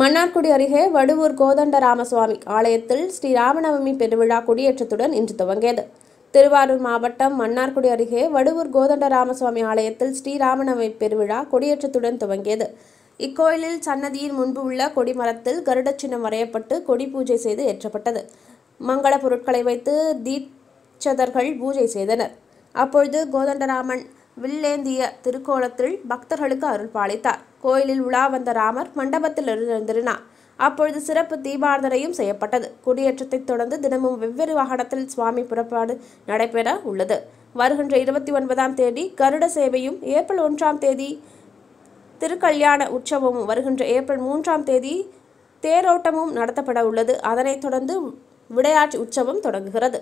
மன்னார்குடி அருகே வடுவூர் கோதண்டராமசுவாமி ஆலயத்தில் ஸ்ரீராமநவமி பெருவிழா கொடியேற்றத்துடன் இன்று துவங்கியது. திருவாரூர் மாவட்டம் மன்னார்குடி அருகே வடுவூர் கோதண்டராமசுவாமி ஆலயத்தில் ஸ்ரீராமநவமி பெருவிழா கொடியேற்றத்துடன் துவங்கியது. இக்கோயிலில் சன்னதியின் முன்பு உள்ள கொடிமரத்தில் கருட சின்னம் வரையப்பட்டு கொடி பூஜை செய்து ஏற்றப்பட்டது. மங்கள பொருட்களை வைத்து தீட்சதர்கள் பூஜை செய்தனர். அப்பொழுது கோதண்டராமன் வில்லேந்திய திருக்கோலத்தில் பக்தர்களுக்கு அருள் பாலித்தார். கோயிலில் உலா வந்த ராமர் மண்டபத்தில் எழுந்தருளினார். அப்பொழுது சிறப்பு தீபாராதனையும் செய்யப்பட்டது. கொடியேற்றத்தை தொடர்ந்து தினமும் வெவ்வேறு வாகனத்தில் சுவாமி புறப்பாடு நடைபெற உள்ளது. வருகின்ற 29ஆம் தேதி கருட சேவையும், ஏப்ரல் 1ஆம் தேதி திருக்கல்யாண உற்சவமும், வருகின்ற ஏப்ரல் 3ஆம் தேதி தேரோட்டமும் நடத்தப்பட உள்ளது. அதனைத் தொடர்ந்து விடையாட்சி உற்சவம் தொடங்குகிறது.